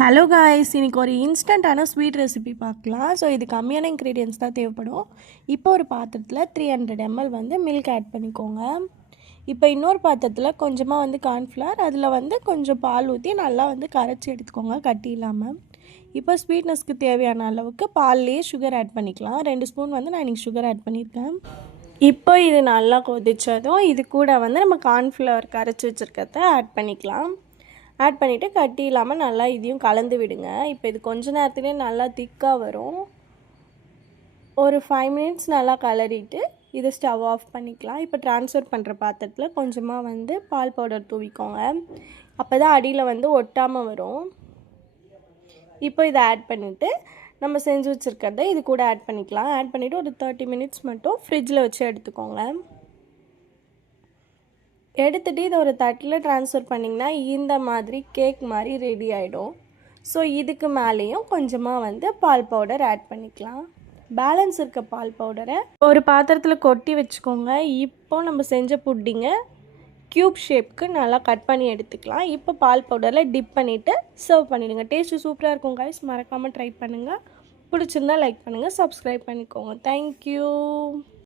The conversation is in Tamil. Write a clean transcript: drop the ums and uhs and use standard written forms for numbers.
ஹலோ காய்ஸ், இன்றைக்கி ஒரு இன்ஸ்டண்ட்டான ஸ்வீட் ரெசிபி பார்க்கலாம். ஸோ இது கம்மியான இன்க்ரீடியன்ஸ் தான் தேவைப்படும். இப்போ ஒரு பாத்திரத்தில் 300 ml வந்து மில்க் ஆட் பண்ணிக்கோங்க. இப்போ இன்னொரு பாத்திரத்தில் கொஞ்சமாக வந்து கார்ன்ஃப்ளவர், அதில் வந்து கொஞ்சம் பால் ஊற்றி நல்லா வந்து கரைச்சி எடுத்துக்கோங்க, கட்டி இல்லாமல். இப்போ ஸ்வீட்னஸ்க்கு தேவையான அளவுக்கு பால்லேயே சுகர் ஆட் பண்ணிக்கலாம். 2 ஸ்பூன் வந்து நான் இன்றைக்கி சுகர் ஆட் பண்ணியிருக்கேன். இப்போ இது நல்லா கொதித்ததும் இது கூட வந்து நம்ம கார்ன்ஃப்ளவர் கரைச்சி வச்சுருக்கிறத ஆட் பண்ணிக்கலாம். ஆட் பண்ணிவிட்டு கட்டி இல்லாமல் நல்லா இதையும் கலந்து விடுங்க. இப்போ இது கொஞ்ச நேரத்துலேயே நல்லா திக்காக வரும். ஒரு 5 மினிட்ஸ் நல்லா கலரிட்டு இதை ஸ்டவ் ஆஃப் பண்ணிக்கலாம். இப்போ ட்ரான்ஸ்ஃபர் பண்ணுற பாத்திரத்தில் கொஞ்சமாக வந்து பால் பவுடர் தூவிக்கோங்க. அப்போ தான் அடியில் வந்து ஒட்டாமல் வரும். இப்போ இதை ஆட் பண்ணிவிட்டு நம்ம செஞ்சு வச்சுருக்கிறத இது கூட ஆட் பண்ணிக்கலாம். ஆட் பண்ணிவிட்டு ஒரு 30 மினிட்ஸ் மட்டும் ஃப்ரிட்ஜில் வச்சு எடுத்துக்கோங்க. எடுத்துகிட்டு இதை ஒரு தட்டில் ட்ரான்ஸ்ஃபர் பண்ணிங்கன்னா இந்த மாதிரி கேக் மாதிரி ரெடி ஆகிடும். ஸோ இதுக்கு மேலேயும் கொஞ்சமாக வந்து பால் பவுடர் ஆட் பண்ணிக்கலாம். பேலன்ஸ் இருக்க பால் பவுடரை ஒரு பாத்திரத்தில் கொட்டி வச்சுக்கோங்க. இப்போ நம்ம செஞ்ச புட்டிங்கை க்யூப் ஷேப்க்கு நல்லா கட் பண்ணி எடுத்துக்கலாம். இப்போ பால் பவுடரில் டிப் பண்ணிவிட்டு சர்வ் பண்ணிவிடுங்க. டேஸ்ட்டு சூப்பராக இருக்கும் காய்ஸ், மறக்காமல் ட்ரை பண்ணுங்கள். பிடிச்சிருந்தா லைக் பண்ணுங்கள், சப்ஸ்கிரைப் பண்ணிக்கோங்க. தேங்க்யூ.